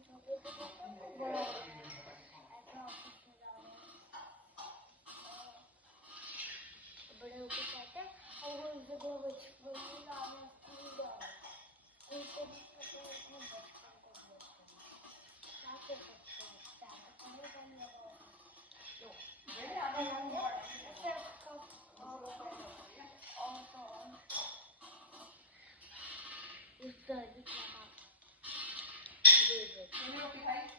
बड़ा ऐसा ऑफिस में जाना बड़े होके कहते हैं और वो उस जगह बचपन में जाना स्कूल जाना स्कूल से भी पता है अपने बचपन को बहुत क्या कर सकते हैं ज़्यादा समय कम लगा लो सिर्फ कब और उस तरह की खाना दे दे